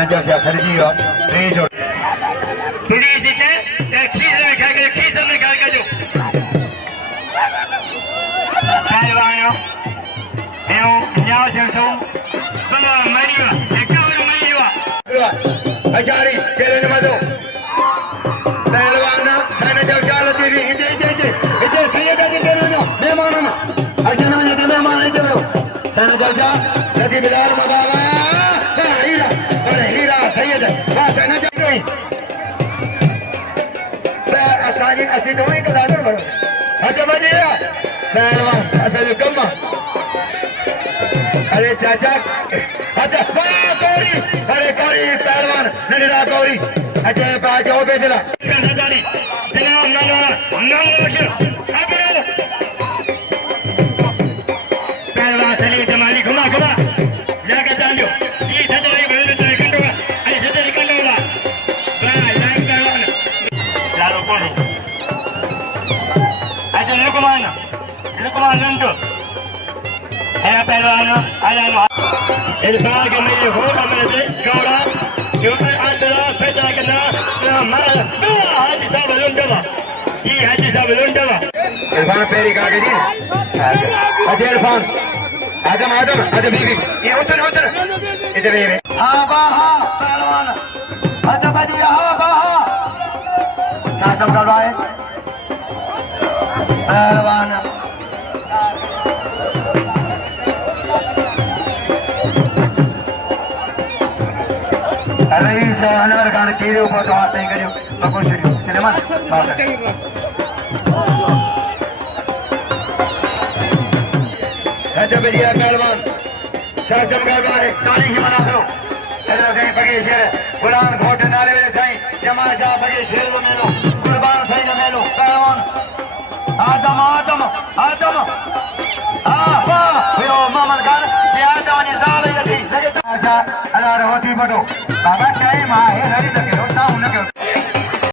najaf shah खरीदी हो Ajari, challenge mado. Pehlwan, sana jab chalati thi. Ije siye ka jitero jo. Mehman na. Ajana ne te mehman ne jaro. Sana jab lati bilal magawa. Hira, bade hira sayyid. Ba sana jab roi. Ba asani asi doi ka dadar baro. Acha badiya. Pehlwan, asal kamma. अरे चाचा अच्छा गौरी अरे गौरी पहलवान नडीरा गौरी अच्छा बाजो बेचला नजारी जनाब नंगा पहलवान चली जमाली घुमा जाके जानियो ये सजाई बड़े तो कंडोला अरे सजाई कंडोला भाई लाइन पहलवान लालो कौन अच्छा लुकमान नंदो है पहलवान आया इल्फा के मेरे हो मेरे गौड़ा क्योंकि आदरा पैदा करना माल हाजी साहब लुंडवा ये हाजी साहब लुंडवा इल्फा पेरी का के जी अजय इल्फान आदम बीबी ये उतर इधर ये हां बाहा पहलवान अच्छा बजी हां बाहा नाचम करवाए पहलवान रईस अनवर खान चीरे ऊपर तो हाथ नहीं करियो बको शुरू चले मत अच्छा भैया पहलवान शासम पहलवान ताली ही मना करो चलो कहीं बगे शेर गुलाम घोट नाले वाले साईं जमा जा बगे शेर को मेलो कुर्बान साईं ने मेलो पहलवान आदम वाह यो मामन खान ये आदम ने दाल लगी लगे अच्छा अल्लाह होती बटो बाबा टाइम है हरी तक होता हूं न